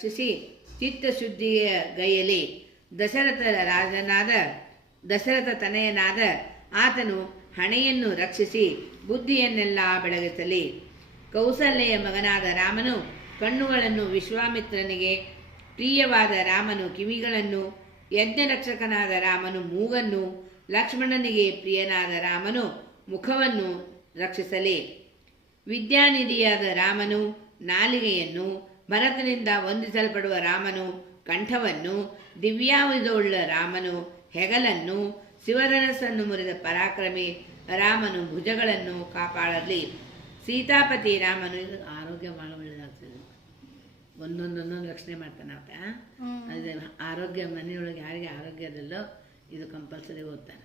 ರಕ್ಷಿಸಿ ಚಿತ್ತಶುದ್ಧಿಯ ಗೈಯಲಿ. ದಶರಥ ತನಯನಾದ ಆತನು ಹಣೆಯನ್ನು ರಕ್ಷಿಸಿ ಬುದ್ಧಿಯನ್ನೆಲ್ಲ ಬೆಳಗಿಸಲಿ. ಕೌಸಲ್ಯೆಯ ಮಗನಾದ ರಾಮನು ಕಣ್ಣುಗಳನ್ನು, ವಿಶ್ವಾಮಿತ್ರನಿಗೆ ಪ್ರಿಯವಾದ ರಾಮನು ಕಿವಿಗಳನ್ನು, ಯಜ್ಞರಕ್ಷಕನಾದ ರಾಮನು ಮೂಗನ್ನು, ಲಕ್ಷ್ಮಣನಿಗೆ ಪ್ರಿಯನಾದ ರಾಮನು ಮುಖವನ್ನು ರಕ್ಷಿಸಲಿ. ವಿದ್ಯಾನಿಧಿಯಾದ ರಾಮನು ನಾಲಿಗೆಯನ್ನು, ಭರತನಿಂದ ವಂದಿಸಲ್ಪಡುವ ರಾಮನು ಕಂಠವನ್ನು, ದಿವ್ಯಾಯುಧವುಳ್ಳ ರಾಮನು ಹೆಗಲನ್ನು, ಶಿವಧನಸ್ಸನ್ನು ಮುರಿದ ಪರಾಕ್ರಮಿ ರಾಮನು ಭುಜಗಳನ್ನು ಕಾಪಾಡಲಿ. ಸೀತಾಪತಿ ರಾಮನು, ಇದು ಆರೋಗ್ಯ ಭಾಳ ಒಳ್ಳೆಯದಾಗ್ತದೆ, ಒಂದೊಂದೊಂದೊಂದು ರಕ್ಷಣೆ ಮಾಡ್ತಾನೆ ಆತ. ಅದು ಆರೋಗ್ಯ ಮನೆಯೊಳಗೆ ಯಾರಿಗೆ ಆರೋಗ್ಯದಲ್ಲೋ ಇದು ಕಂಪಲ್ಸರಿ ಓದ್ತಾನೆ.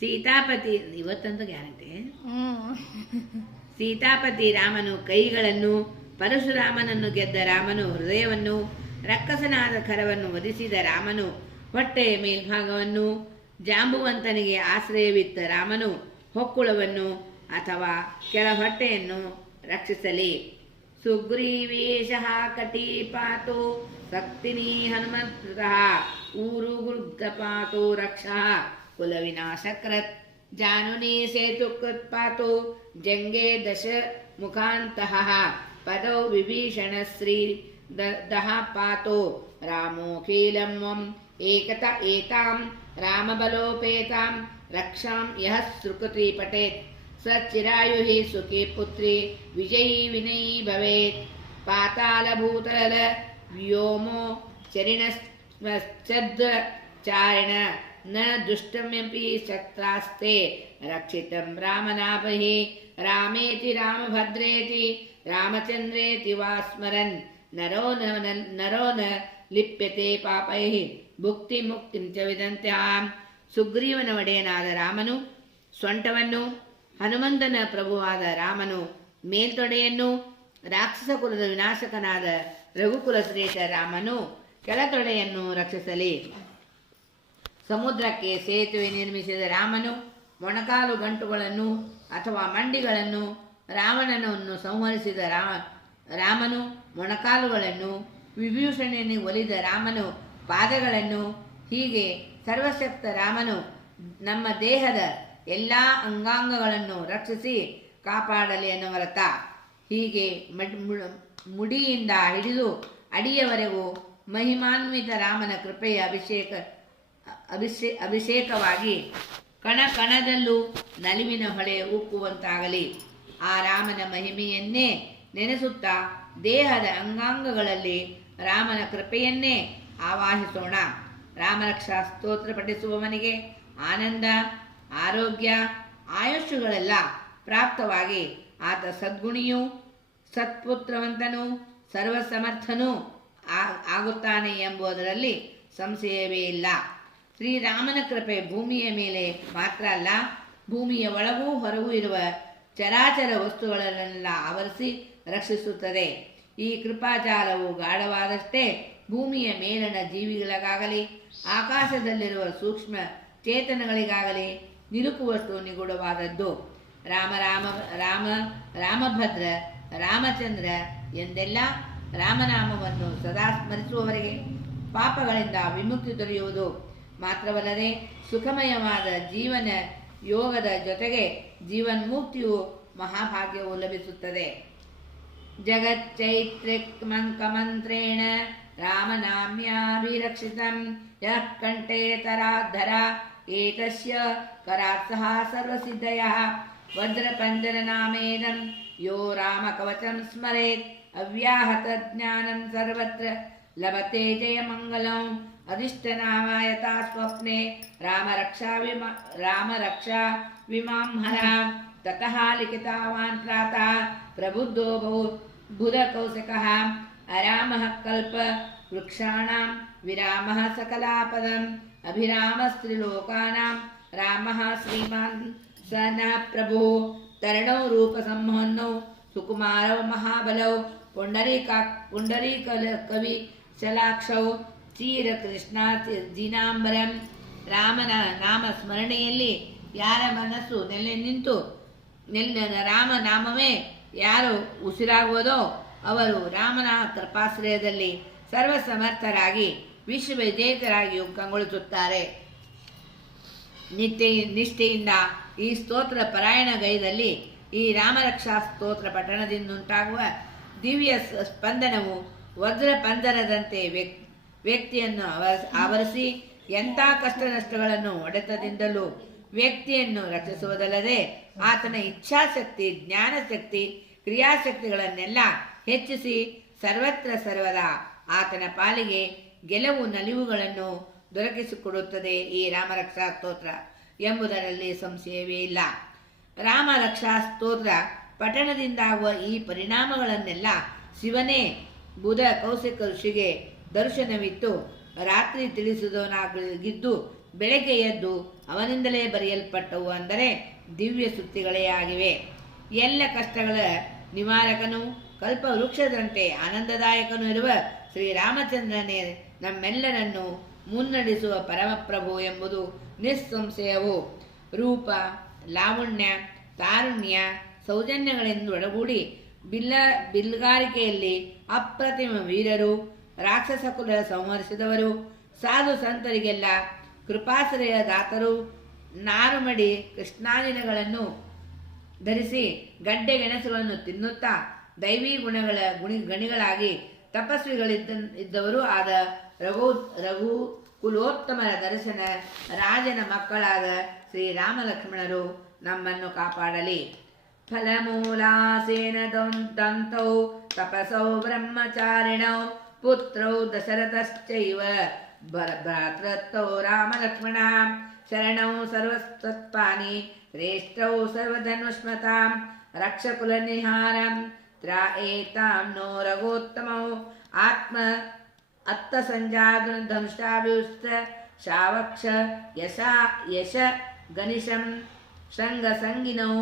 ಸೀತಾಪತಿ ಇವತ್ತಂತೂ ಗ್ಯಾರಂಟಿ. ಸೀತಾಪತಿ ರಾಮನು ಕೈಗಳನ್ನು, ಪರಶುರಾಮನನ್ನು ಗೆದ್ದ ರಾಮನು ಹೃದಯವನ್ನು, ರಕ್ಕಸನಾದ ಖರವನ್ನು ವಧಿಸಿದ ರಾಮನು ಹೊಟ್ಟೆಯ ಮೇಲ್ಭಾಗವನ್ನು, ಜಾಂಬುವಂತನಿಗೆ ಆಶ್ರಯವಿತ್ತ ರಾಮನು ಹೊಕ್ಕುಳವನ್ನು ಅಥವಾ ಕೆಳ ಹೊಟ್ಟೆಯನ್ನು ರಕ್ಷಿಸಲಿ. ಸುಗ್ರೀವೇಶಃ ಕಟಿಪಾತೋ ಶಕ್ತಿನಿ ಹನುಮಂತಃ ಊರುಗುರ್ಧಪಾತೋ ರಕ್ಷಃ ಕುಲವಿನಾಶಕೃತ್ ಜಾನುನಿ ಸೇತುಕೃತ್ಪಾತೋ ಜಂಗೆ ದಶ ಮುಖಾಂತಃ ಪದೋ ವಿಭೀಷಣ ಶ್ರೀ ದಹ ಪಾತೋ ರಾಮೋಖೀಲಂ ಏಕತ ಏತಾಂ ರಾಮಬಲೋಪೇತಾಂ ರಕ್ಷಾಂ ಯಃ ಸುಕೃತಿ ಪಠೇತ್ ಸಚಿರಾಯುಹಿ ಸುಖಿ ಪುತ್ರಿ ವಿಜಯೀ ವಿನಯೀ ಭವೇತ್. ಪಾತಾಳಭೂತಲ ವ್ಯೋಮೋ ಚರಿಣಶ್ಚಾರಿಣ ನ ದುಷ್ಟಮ್ಯಪಿ ಶಸ್ತ್ರಾಸ್ತೆ ರಕ್ಷಿತಂ ರಾಮನಾಭಿ ರಾಮೇತಿ ರಾಮಭದ್ರೇತಿ ರಾಮಚಂದ್ರೇತಿ ವಾ ಸ್ಮರನ್ ನರೋ ನ ಲಿಪ್ಯತೆ ಪಾಪೈಃ ಭುಕ್ತಿ ಮುಕ್ತಿಂ ಚ ವಿದಂತ್ಯಾಂ. ಸುಗ್ರೀವನ ಒಡೆಯನಾದ ರಾಮನು ಸೊಂಟವನ್ನು, ಹನುಮಂತನ ಪ್ರಭುವಾದ ರಾಮನು ಮೇಲ್ತೊಡೆಯನ್ನು, ರಾಕ್ಷಸ ಕುಲದ ವಿನಾಶಕನಾದ ರಘುಕುಲ ಶ್ರೇಷ್ಠ ರಾಮನು ಕೆಳತೊಡೆಯನ್ನು ರಕ್ಷಿಸಲಿ. ಸಮುದ್ರಕ್ಕೆ ಸೇತುವೆ ನಿರ್ಮಿಸಿದ ರಾಮನು ಮೊಣಕಾಲು ಗಂಟುಗಳನ್ನು ಅಥವಾ ಮಂಡಿಗಳನ್ನು, ರಾವಣನನ್ನು ಸಂಹರಿಸಿದ ರಾಮನು ಮೊಣಕಾಲುಗಳನ್ನು, ವಿಭೀಷಣನಿಗೆ ಒಲಿದ ರಾಮನು ಪಾದಗಳನ್ನು, ಹೀಗೆ ಸರ್ವಶಕ್ತ ರಾಮನು ನಮ್ಮ ದೇಹದ ಎಲ್ಲ ಅಂಗಾಂಗಗಳನ್ನು ರಕ್ಷಿಸಿ ಕಾಪಾಡಲಿ ಅನ್ನುವರತ. ಹೀಗೆ ಮುಡಿಯಿಂದ ಹಿಡಿದು ಅಡಿಯವರೆಗೂ ಮಹಿಮಾನ್ವಿತ ರಾಮನ ಕೃಪೆಯ ಅಭಿಷೇಕವಾಗಿ ಕಣ ಕಣದಲ್ಲೂ ನಲಿವಿನ ಹೊಳೆ ಉಕ್ಕುವಂತಾಗಲಿ. ಆ ರಾಮನ ಮಹಿಮೆಯನ್ನೇ ನೆನೆಸುತ್ತಾ ದೇಹದ ಅಂಗಾಂಗಗಳಲ್ಲಿ ರಾಮನ ಕೃಪೆಯನ್ನೇ ಆವಾಹಿಸೋಣ. ರಾಮರಕ್ಷಾ ಸ್ತೋತ್ರ ಪಠಿಸುವವನಿಗೆ ಆನಂದ, ಆರೋಗ್ಯ, ಆಯುಷ್ಯಗಳೆಲ್ಲ ಪ್ರಾಪ್ತವಾಗಿ ಆತ ಸದ್ಗುಣಿಯೂ ಸತ್ಪುತ್ರವಂತನೂ ಸರ್ವಸಮರ್ಥನೂ ಆಗುತ್ತಾನೆ ಎಂಬುದರಲ್ಲಿ ಸಂಶಯವೇ ಇಲ್ಲ. ಶ್ರೀರಾಮನ ಕೃಪೆ ಭೂಮಿಯ ಮೇಲೆ ಮಾತ್ರ ಅಲ್ಲ, ಭೂಮಿಯ ಒಳಗೂ ಹೊರಗೂ ಇರುವ ಚರಾಚರ ವಸ್ತುಗಳನ್ನೆಲ್ಲ ಆವರಿಸಿ ರಕ್ಷಿಸುತ್ತದೆ. ಈ ಕೃಪಾಚಾರವು ಗಾಢವಾದಷ್ಟೇ ಭೂಮಿಯ ಮೇಲಣ ಜೀವಿಗಳಿಗಾಗಲಿ ಆಕಾಶದಲ್ಲಿರುವ ಸೂಕ್ಷ್ಮ ಚೇತನಗಳಿಗಾಗಲಿ ನಿಲುಕುವಷ್ಟು ನಿಗೂಢವಾದದ್ದು. ರಾಮ ರಾಮ ರಾಮ ರಾಮಭದ್ರ ರಾಮಚಂದ್ರ ಎಂದೆಲ್ಲ ರಾಮನಾಮವನ್ನು ಸದಾ ಸ್ಮರಿಸುವವರಿಗೆ ಪಾಪಗಳಿಂದ ವಿಮುಕ್ತಿ ದೊರೆಯುವುದು ಮಾತ್ರವಲ್ಲದೆ ಸುಖಮಯವಾದ ಜೀವನ ಯೋಗದ ಜೊತೆಗೆ ಜೀವನ್ಮುಕ್ತಿಯು ಮಹಾಭಾಗ್ಯವು ಲಭಿಸುತ್ತದೆ. ಜಗಚ್ಚೈತ್ರಿಕಮಂತ್ರೇಣ ರಾಮನಾಮ್ಯಾಭಿರಕ್ಷಿತಂ ಯಃ ಕಂಠೇ ತರಾಧರ ಏತಸ್ಯ ಕರಾತ್ಸಹ ಸರ್ವಸಿದ್ಧಯಃ ವಜ್ರಪಂಜರನಾಮೇದಂ ಯೋ ರಾಮಕವಚಂ ಸ್ಮರೇತ್ ಅವ್ಯಾಹತ ಜ್ಞಾನಂ ಸರ್ವತ್ರ ಲಭತೆ ಜಯಮಂಗಲಂ. ಅಧಿಷ್ಠನಾಮಾಯತಾ ಸ್ವಪ್ನೆ ರಾಮರಕ್ಷಾ ವಿಮಾಂಹರ ತತಃ ಲಿಖಿತವಾನ್ ಪ್ರಾತಃ ಪ್ರಬುದ್ಧೋ ಬುಧಕೌಶಿಕಃ ಅರಾಮಃ ಕಲ್ಪ ವೃಕ್ಷಾಣಾಂ ವಿರಾಮಃ ಸಕಲಾಪದಂ ಅಭಿರಾಮಸ್ತ್ರಿಲೋಕಾನಾಂ ರಾಮಃ ಶ್ರೀಮಾನ್ ಸ ನಃ ಪ್ರಭು. ತರಣೌ ರೂಪ ಸಂಮೋಹನೌ ಸುಕುಮಾರೌ ಮಹಾಬಲೌ ಪುಂಡರೀಕ ಕವಿ ಶಲಾಕ್ಷೌ ಚೀರ ಕೃಷ್ಣ ಜಿನಾಂಬರಂ. ರಾಮನ ನಾಮ ಸ್ಮರಣೆಯಲ್ಲಿ ಯಾರ ಮನಸ್ಸು ರಾಮನಾಮವೇ ಯಾರು ಉಸಿರಾಗುವುದೋ ಅವರು ರಾಮನ ಕೃಪಾಶ್ರಯದಲ್ಲಿ ಸರ್ವಸಮರ್ಥರಾಗಿ ವಿಶ್ವವಿಜೇತರಾಗಿಯೂ ಕಂಗೊಳಿಸುತ್ತಾರೆ. ನಿಷ್ಠೆಯಿಂದ ಈ ಸ್ತೋತ್ರ ಪಾರಾಯಣಗೈದಲ್ಲಿ ಈ ರಾಮರಕ್ಷಾ ಸ್ತೋತ್ರ ಪಠಣದಿಂದುಂಟಾಗುವ ದಿವ್ಯ ಸ್ಪಂದನವು ವಜ್ರ ಪಂಜರದಂತೆ ವ್ಯಕ್ತಿಯನ್ನು ಆವರಿಸಿ ಎಂಥ ಕಷ್ಟ ನಷ್ಟಗಳನ್ನು ಹೊಡೆತದಿಂದಲೂ ವ್ಯಕ್ತಿಯನ್ನು ರಕ್ಷಿಸುವುದಲ್ಲದೆ ಆತನ ಇಚ್ಛಾಶಕ್ತಿ, ಜ್ಞಾನಶಕ್ತಿ, ಕ್ರಿಯಾಶಕ್ತಿಗಳನ್ನೆಲ್ಲ ಹೆಚ್ಚಿಸಿ ಸರ್ವತ್ರ ಸರ್ವದ ಆತನ ಪಾಲಿಗೆ ಗೆಲುವು ನಲಿವುಗಳನ್ನು ದೊರಕಿಸಿಕೊಡುತ್ತದೆ ಈ ರಾಮರಕ್ಷಾ ಸ್ತೋತ್ರ ಎಂಬುದರಲ್ಲಿ ಸಂಶಯವೇ ಇಲ್ಲ. ರಾಮರಕ್ಷಾ ಸ್ತೋತ್ರ ಪಠಣದಿಂದಾಗುವ ಈ ಪರಿಣಾಮಗಳನ್ನೆಲ್ಲ ಶಿವನೇ ಬುಧ ಕೌಶಿಕ ಋಷಿಗೆ ದರ್ಶನವಿತ್ತು ರಾತ್ರಿ ತಿಳಿಸಿದವನಾಗಿದ್ದು ಬೆಳಗ್ಗೆ ಎದ್ದು ಅವನಿಂದಲೇ ಬರೆಯಲ್ಪಟ್ಟವು, ಅಂದರೆ ದಿವ್ಯ ಸುತ್ತಿಗಳೇ ಆಗಿವೆ. ಎಲ್ಲ ಕಷ್ಟಗಳ ನಿವಾರಕನು, ಕಲ್ಪವೃಕ್ಷದಂತೆ ಆನಂದದಾಯಕನು ಇರುವ ಶ್ರೀರಾಮಚಂದ್ರನೇ ನಮ್ಮೆಲ್ಲರನ್ನು ಮುನ್ನಡೆಸುವ ಪರಮಪ್ರಭು ಎಂಬುದು ನಿಸ್ಸಂಶಯವು. ರೂಪ, ಲಾವಣ್ಯ, ತಾರುಣ್ಯ, ಸೌಜನ್ಯಗಳೆಂದು ಒಡಗೂಡಿ ಬಿಲ್ಗಾರಿಕೆಯಲ್ಲಿ ಅಪ್ರತಿಮ ವೀರರು, ರಾಕ್ಷಸ ಕುಲ ಸಂಹರಿಸಿದವರು, ಸಾಧು ಸಂತರಿಗೆಲ್ಲ ಕೃಪಾಶ್ರಯ ದಾತರು, ನಾರುಮಡಿ ಕೃಷ್ಣಾನಿಲಗಳನ್ನು ಧರಿಸಿ ಗಡ್ಡೆ ಗೆಣಸುಗಳನ್ನು ತಿನ್ನುತ್ತಾ ದೈವೀ ಗಣಿಗಳಾಗಿ ತಪಸ್ವಿಗಳಿದ್ದವರು ಆದ ರಘು ಕುಲೋತ್ತಮರ ದರ್ಶನ ರಾಜನ ಮಕ್ಕಳಾದ ಶ್ರೀರಾಮ ಲಕ್ಷ್ಮಣರು ನಮ್ಮನ್ನು ಕಾಪಾಡಲಿ. ಫಲಮೂಲಾಸೇನ ದಂತೌ ತಪಸೌ ಬ್ರಹ್ಮಚಾರಿಣೌ ಪುತ್ರೌ ದಶರಥಶ್ಚೈವ ಭ್ರಾತೃತ್ತೌ ರಾಮ ಲಕ್ಷ್ಮಣ ಶರಣೌ ಸರ್ವಸ್ತತ್ಪಾನಿ ಶ್ರೇಷ್ಠೌ ಸರ್ವಧನುಷ್ಮತಾಂ ರಕ್ಷಕುಲನಿಹಾರಂ ತ್ರಾಯೇತಾಂ ನೋ ರಘೋತ್ತಮೌ ಆತ್ಮ ಅತ್ತ ಸಂಜಾಧನುಷ್ಟಾಭಿಯುಸ್ತ ಶಾವಕ್ಷ ಯಶ ಗನಿಶಂ ಶೃಂಗಸಂಗಿನೌ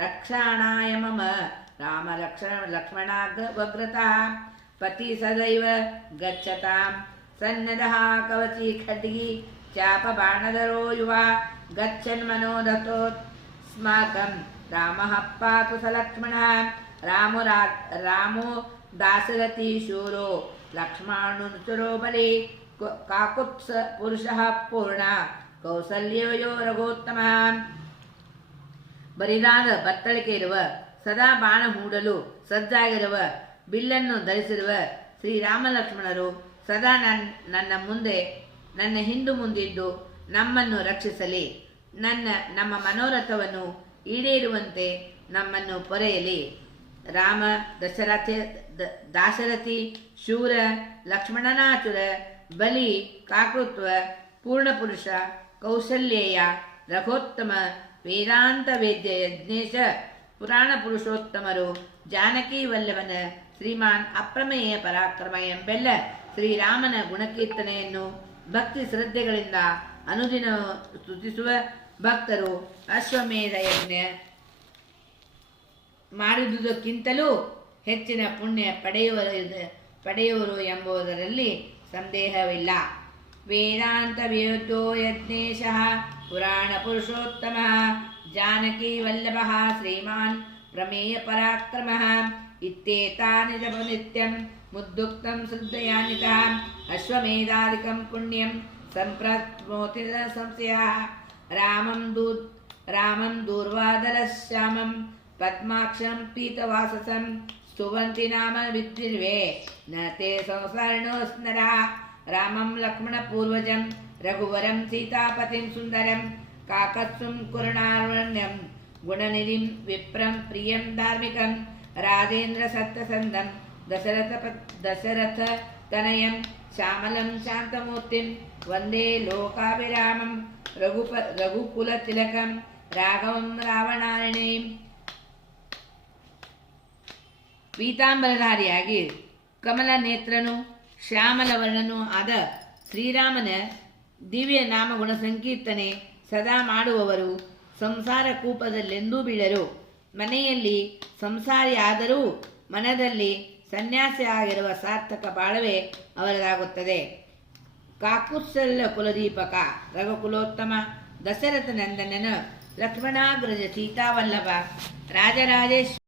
ರಕ್ಷಾಣಾಯ ಮಮ ರಾಮ ಲಕ್ಷ್ಮಣಾಗ್ರವಗ್ರತಃ ಪತಿ ಸದೈವ ಗಚ್ಚತಾಂ ಸನ್ನದಃ ಕವಚಿ ಖಡ್ಗಿ ಚಾಪ ಬಾಣಧರೋ ಯುವ ಗಚ್ಚನ್ ಮನೋದತೋಸ್ಮಾಕಂ ರಾಮಃ ಪಾತು ಸ ಲಕ್ಷ್ಮಣಃ ರಾಮೋ ದಾಸರಥಿ ಶೂರೋ ಲಕ್ಷ್ಮಣುಚರೋ ಬಲಿ ಕಾಕುತ್ಸ ಪುರುಷಃ ಪೂರ್ಣ ಕೌಸಲ್ಯೋ ರಘೋತ್ತಮ. ಬರಿದಾದ ಬತ್ತಳಿಕೆ ಇರುವ, ಸದಾ ಬಾಣ ಹೂಡಲು ಸಜ್ಜಾಗಿರುವ, ಬಿಲ್ಲನ್ನು ಧರಿಸಿರುವ ಶ್ರೀರಾಮ ಲಕ್ಷ್ಮಣರು ಸದಾ ನನ್ನ ಹಿಂದು ಮುಂದಿದ್ದು ನಮ್ಮನ್ನು ರಕ್ಷಿಸಲಿ. ನಮ್ಮ ಮನೋರಥವನ್ನು ಈಡೇರುವಂತೆ ನಮ್ಮನ್ನು ಪೊರೆಯಲಿ. ರಾಮ ದಾಶರಥಿ ಶೂರ, ಲಕ್ಷ್ಮಣನಾಚುರ, ಬಲಿ, ಕಾಕೃತ್ವ, ಪೂರ್ಣಪುರುಷ, ಕೌಸಲ್ಯೇಯ, ರಘೋತ್ತಮ, ವೇದಾಂತ ವೇದ್ಯ, ಯಜ್ಞೇಶ, ಪುರಾಣ ಪುರುಷೋತ್ತಮರು, ಜಾನಕಿ ವಲ್ಲಭನ ಶ್ರೀಮಾನ್ ಅಪ್ರಮೇಯ ಪರಾಕ್ರಮ ಎಂಬೆಲ್ಲ ಶ್ರೀರಾಮನ ಗುಣಕೀರ್ತನೆಯನ್ನು ಭಕ್ತಿ ಶ್ರದ್ಧೆಗಳಿಂದ ಅನುದಿನ ಸ್ತುತಿಸುವ ಭಕ್ತರು ಅಶ್ವಮೇಧ ಯಜ್ಞ ಮಾಡಿದುದಕ್ಕಿಂತಲೂ ಹೆಚ್ಚಿನ ಪುಣ್ಯ ಪಡೆಯುವರು ಎಂಬುದರಲ್ಲಿ ಸಂದೇಹವಿಲ್ಲ. ವೇದಾಂತ ವೇದ್ಯೋ ಯಜ್ಞೇಶಃ ಪುರಾಣ ಪುರುಷೋತ್ತಮಃ ಜಾನಕಿ ವಲ್ಲಭಃ ಶ್ರೀಮಾನ್ ಪ್ರಮೇಯ ಪರಾಕ್ರಮಃ ಇತ್ಯೇತಾನಿ ಜಪ ನಿತ್ಯಂ ಮುದ್ದುಕ್ತಂ ಶ್ರದ್ಧಯಾನ್ವಿತಃ ಅಶ್ವಮೇಧಾದಿಕಂ ಪುಣ್ಯಂ ಸಂಪ್ರಾಪ್ನೋತಿ ಸಂಶಯಃ. ರಾಮಂ ದೂರ್ವಾದಲಶ್ಯಾಮಂ ಪದ್ಮಾಕ್ಷಂ ಪೀತವಾಸಸಂ ಸ್ತುವಂತಿ ನಾಮ ವಿದ್ವಿರ್ವೇ ನ ತೇ ಸಂಸಾರಿಣೋ ಸ್ನರಾ. ರಾಮಂ ಲಕ್ಷ್ಮಣ ಪೂರ್ವಜಂ ರಘುವರಂ ಸೀತಾಪತಿಂ ಸುಂದರಂ ಕಾಕತ್ಸುಂ ಕುರುಣಾರ್ವಣ್ಯಂ ಗುಣನಿಧಿಂ ವಿಪ್ರಂ ಪ್ರಿಯಂ ಧಾರ್ಮಿಕಂ ರಾಜೇಂದ್ರ ಸತ್ತಸಂದಂ ದಶರಥ ತನಯಂ ಶ್ಯಾಮಲಂ ಶಾಂತಮೂರ್ತಿಂ ವಂದೇ ಲೋಕಾಭಿರಾಮಂ ರಘುಕುಲ ತಿಲಕಂ ರಾಘವಂ ರಾವಣಾರಣೀಂ. ಪೀತಾಂಬರಧಾರಿಯಾಗಿ ಕಮಲ ನೇತ್ರನು ಶ್ಯಾಮಲವರ್ಣನೂ ಆದ ಶ್ರೀರಾಮನ ದಿವ್ಯ ನಾಮಗುಣ ಸಂಕೀರ್ತನೆ ಸದಾ ಮಾಡುವವರು ಸಂಸಾರ ಕೂಪದಲ್ಲೆಂದೂ ಬೀಳರು. ಮನೆಯಲ್ಲಿ ಸಂಸಾರಿ ಆದರೂ ಮನದಲ್ಲಿ ಸನ್ಯಾಸಿ ಆಗಿರುವ ಸಾರ್ಥಕ ಬಾಳವೇ ಅವರದಾಗುತ್ತದೆ. ಕಾಕುತ್ಸಲ ಕುಲದೀಪಕ ರಘುಕುಲೋತ್ತಮ ದಶರಥ ನಂದನನ ಲಕ್ಷ್ಮಣಾಗ್ರಜ ಸೀತಾವಲ್ಲಭ ರಾಜರಾಜೇಶ್ವರ